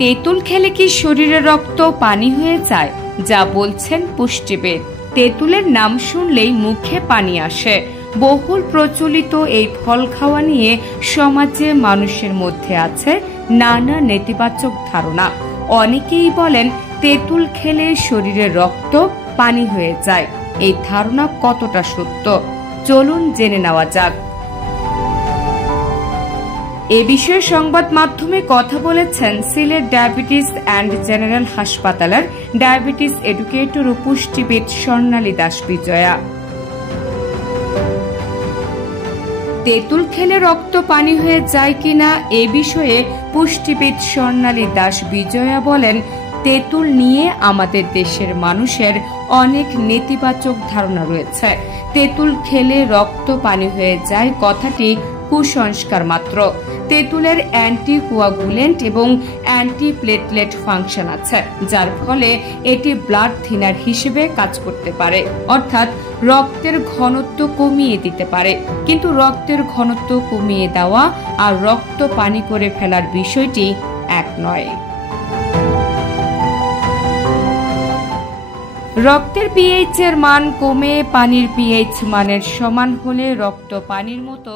তেঁতুল খেলে কি শরীরে রক্ত পানি হয়ে যায়, যা বলছেন পুষ্টিবিদ। তেঁতুলের নাম শুনলেই মুখে পানি আসে। বহুল প্রচলিত এই ফল খাওয়া নিয়ে সমাজে মানুষের মধ্যে আছে নানা নেতিবাচক ধারণা। অনেকেই বলেন তেঁতুল খেলে শরীরে রক্ত পানি হয়ে যায়। এই ধারণা কতটা সত্য, চলুন জেনে নেওয়া যাক। এ বিষয়ে সংবাদ মাধ্যমে কথা বলেছেন সিলেট ডায়াবেটিস অ্যান্ড জেনারেল হাসপাতালের ডায়াবেটিস এডুকেটর ও পুষ্টিবিদ স্বর্ণালী দাস বিজয়া। তেঁতুল খেলে রক্ত পানি হয়ে যায় কিনা এ বিষয়ে পুষ্টিবিদ স্বর্ণালী দাস বিজয়া বলেন, তেঁতুল নিয়ে আমাদের দেশের মানুষের অনেক নেতিবাচক ধারণা রয়েছে। তেঁতুল খেলে রক্ত পানি হয়ে যায় কথাটি কুসংস্কার মাত্র। তেঁতুলের অ্যান্টি কোয়াগুলেন্ট এবং অ্যান্টি প্লেটলেট ফাংশন আছে, যার ফলে এটি ব্লাড থিনার হিসেবে কাজ করতে পারে, অর্থাৎ রক্তের ঘনত্ব কমিয়ে দিতে পারে। কিন্তু রক্তের ঘনত্ব কমিয়ে দেওয়া আর রক্ত পানি করে ফেলার বিষয়টি এক নয়। রক্তের পিএইচ এর মান কমে পানির পিএইচ মানের সমান হলে রক্ত পানির মতো